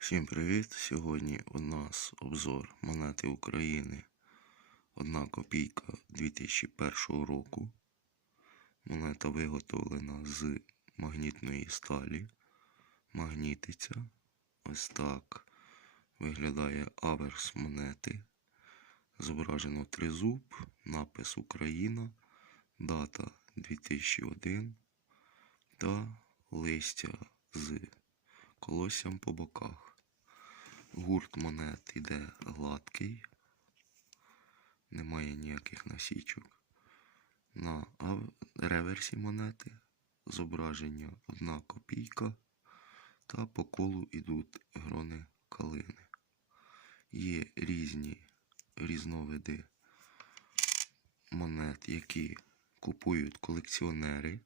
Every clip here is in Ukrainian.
Всім привіт! Сьогодні у нас обзор монети України. Одна копійка 2001 року. Монета виготовлена з магнітної сталі. Магнітиця. Ось так виглядає аверс монети. Зображено тризуб, напис Україна, дата 2001 та листя з колоссям по боках. Гурт монет іде гладкий, немає ніяких насічок. На реверсі монети зображення одна копійка та по колу йдуть грони калини. Є різні різновиди монет, які купують колекціонери.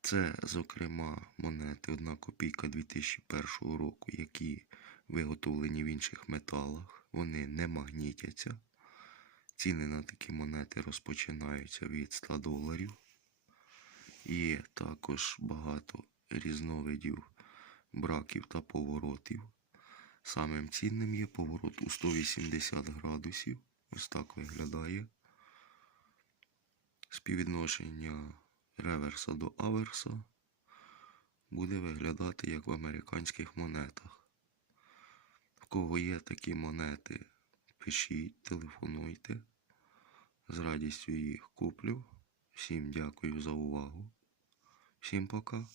Це, зокрема, монети 1 копійка 2001 року, які виготовлені в інших металах. Вони не магнітяться. Ціни на такі монети розпочинаються від 100 доларів. Є також багато різновидів браків та поворотів. Самим цінним є поворот у 180 градусів. Ось так виглядає. Співвідношення реверса до аверса буде виглядати як в американських монетах. Кого є такі монети, пишіть, телефонуйте. З радістю їх куплю. Всім дякую за увагу. Всім пока.